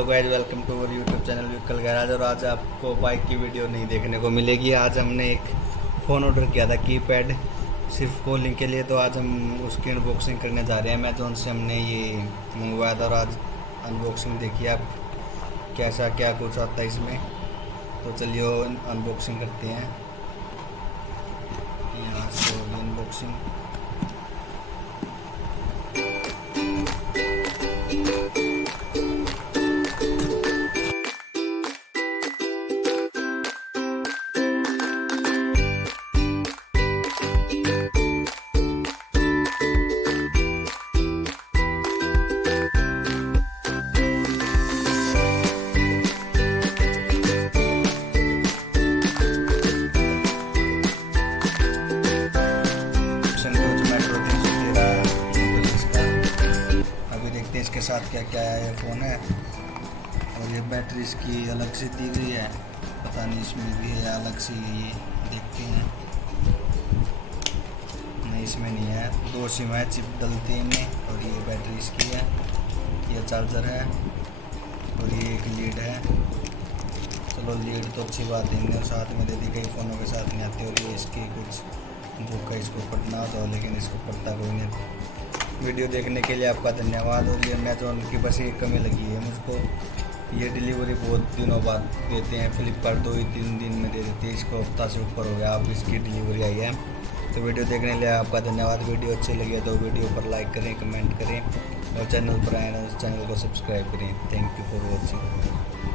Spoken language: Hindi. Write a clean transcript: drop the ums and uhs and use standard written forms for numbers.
Hello guys, welcome to our YouTube channel vehicle garage. और आज आपको बाइक की वीडियो नहीं देखने को मिलेगी। आज हमने एक फ़ोन ऑर्डर किया था कीपैड, सिर्फ कॉलिंग के लिए। तो आज हम उसकी अनबॉक्सिंग करने जा रहे हैं। अमेजोन से हमने ये मंगवाया था और आज अनबॉक्सिंग देखिए आप कैसा क्या कुछ आता है इसमें। तो चलिए अनबॉक्सिंग करते हैं। यहाँ से होगी अनबॉक्सिंग। इसके साथ क्या क्या है, ये फ़ोन है और ये बैटरी इसकी अलग से दी गई है। पता नहीं इसमें भी है अलग से, ये देखते हैं। नहीं, इसमें नहीं है। 2 सिम है, चिप डलती है इनमें। और ये बैटरी इसकी है, ये चार्जर है और ये एक लीड है। चलो लीड तो अच्छी बात है, इनने साथ में दे दी, कई फ़ोनों के साथ नहीं आती। और ये इसकी कुछ बुक है, इसको पढ़ना होता है लेकिन इसको पढ़ता कोई नहीं। वीडियो देखने के लिए आपका धन्यवाद। और ये अमेजोन की बस एक कमी लगी है मुझको, ये डिलीवरी बहुत दिनों बाद देते हैं। फ्लिपकार्ट 2-3 दिन में दे देते हैं, इसको हफ्ता से ऊपर हो गया, अब इसकी डिलीवरी आई है। तो वीडियो देखने के लिए आपका धन्यवाद। वीडियो अच्छी लगी तो वीडियो पर लाइक करें, कमेंट करें और चैनल पर आए ना चैनल को सब्सक्राइब करें। Thank you for watching.